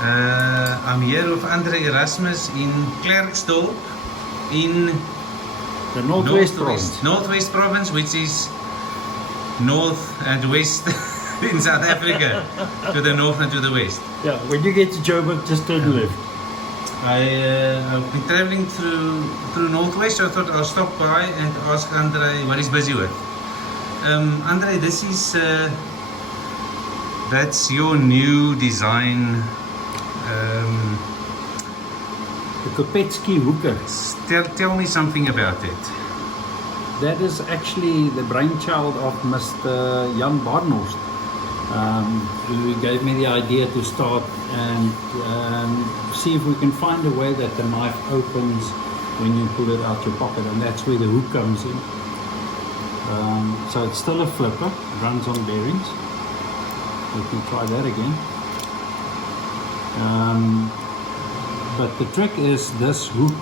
I'm here with Andre Erasmus in Klerksdorp in the Northwest Province, which is north and west in South Africa, to the north and to the west. Yeah, when you get to Joburg, just turn left. I've been traveling through Northwest, so I thought I'll stop by and ask Andre what he's busy with. Andre, this is that's your new design. The Kopetsky hooker. Tell me something about it. That is actually the brainchild of Mr. Jan Barnhorst, who gave me the idea to start and see if we can find a way that the knife opens when you pull it out your pocket, and that's where the hook comes in. So it's still a flipper, runs on bearings. Let me try that again. But the trick is this hook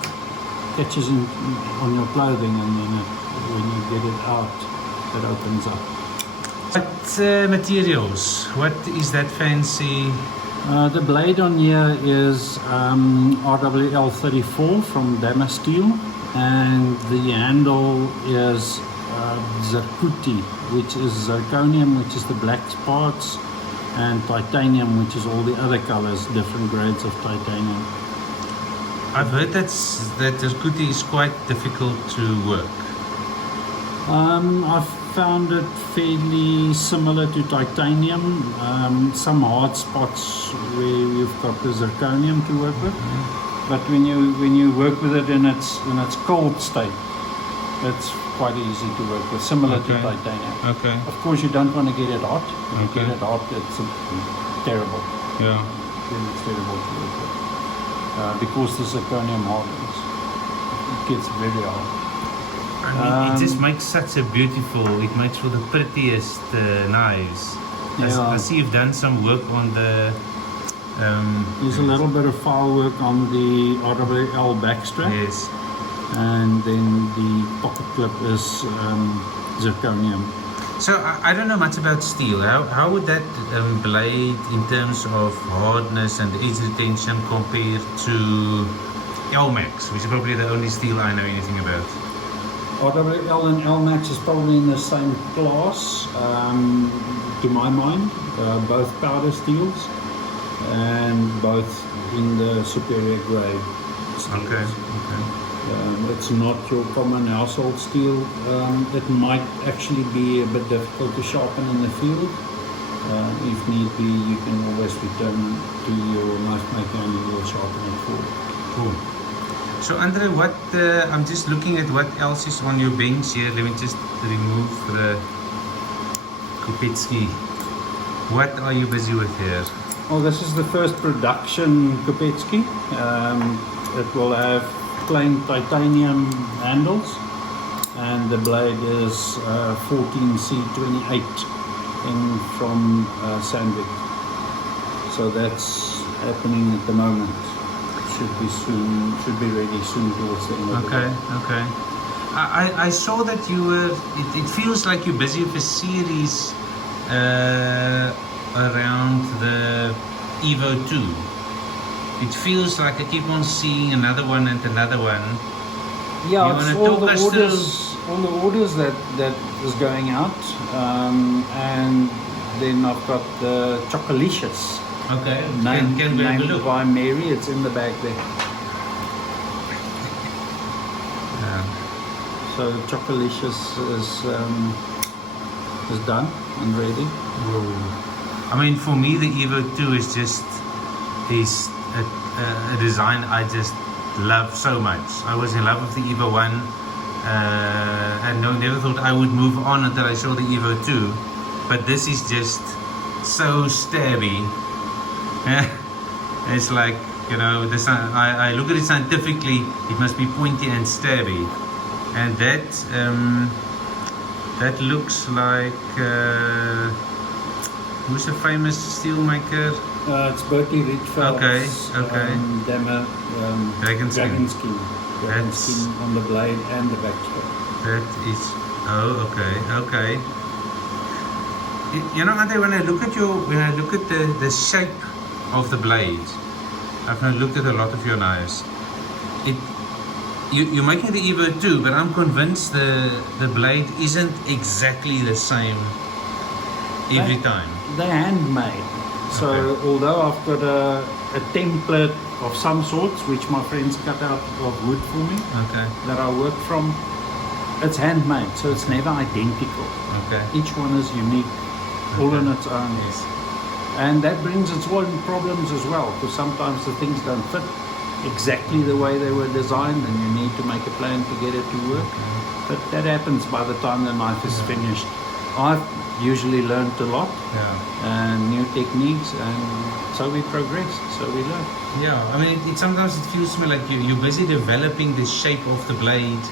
catches on your clothing, and then when you get it out, it opens up. What materials? What is that fancy? The blade on here is RWL 34 from Dama Steel, and the handle is Zircuti, which is zirconium, which is the black parts, and titanium, which is all the other colors, different grades of titanium. I've heard that Zircuti is quite difficult to work. I've found it fairly similar to titanium. Some hard spots where you've got the zirconium to work with, but when you work with it in its cold state, it's quite easy to work with, similar to titanium. Okay. Of course, you don't want to get it hot. When you get it hot, it's terrible. Yeah. Then it's terrible to work with. Because the zirconium hardens, it gets very hard. I mean, it just makes such a beautiful, it makes for the prettiest knives. Yeah. I see you've done some work on the... There's a little bit of file work on the RWL backstrap. Yes. And then the pocket clip is zirconium. So I don't know much about steel. How would that blade in terms of hardness and edge retention compare to LMAX, which is probably the only steel I know anything about? RWL and LMAX is probably in the same class, to my mind. Both powder steels and both in the superior grade steels. Okay. It's not your common household steel. It might actually be a bit difficult to sharpen in the field. If need be, you can always return to your Knifemaker and you will sharpen it for you. Cool. So Andre, what I'm just looking at what else is on your bench here. Let me just remove the Kopetsky. What are you busy with here? Well, this is the first production Kopetsky. It will have plain titanium handles, and the blade is 14C28 from Sandvik. So that's happening at the moment. Should be ready soon towards the end of the day. Okay. I saw that you were, it feels like you're busy with a series around the Evo 2. It feels like I keep on seeing another one and another one. Yeah, it's all the orders that is going out, and then I've got the Chocolicious. Okay. Named by Mary. It's in the bag there. Yeah. So Chocolicious is done and ready. Whoa. I mean, for me, the Evo 2 is just this. A design I just love so much. I was in love with the Evo 1 and never thought I would move on until I saw the Evo 2. But this is just so stabby. It's like, you know, I look at it scientifically, it must be pointy and stabby. And that looks like, who's a famous steelmaker? It's Berkeley Ridgefeld's Okay. Dragon skin on the blade and the backstrap. That is, okay. You know, Andre, when I look at the shape of the blade, I've now looked at a lot of your knives. You're making the Evo 2, but I'm convinced the blade isn't exactly the same every time. They're handmade. So Okay. although I've got a template of some sorts, which my friends cut out of wood for me, Okay. that I work from, it's handmade, so it's never identical. Okay. Each one is unique, all on its own. Yes. And that brings its own problems as well, because sometimes the things don't fit exactly the way they were designed, and you need to make a plan to get it to work. But that happens by the time the knife is finished. I've usually learned a lot Yeah. and new techniques, and so we progress, so we learn. Yeah. I mean, sometimes it feels to me like you're busy developing the shape of the blade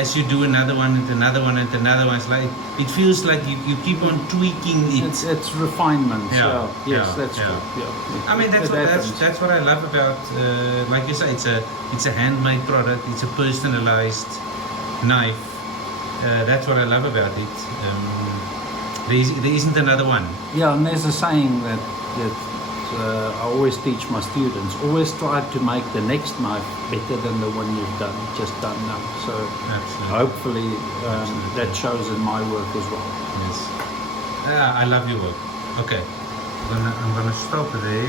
as you do another one and another one and another one. It's like it feels like you keep on tweaking it. It's refinement. Yeah, So yes, yeah, that's yeah. true. Yeah. I mean, It happens. that's what I love about, like you say, it's a handmade product. It's a personalized knife. That's what I love about it. There isn't another one. Yeah, and there's a saying that I always teach my students: always try to make the next knife better than the one you've just done now. So Absolutely. hopefully that shows in my work as well. Yes. I love your work. Okay. I'm gonna stop there.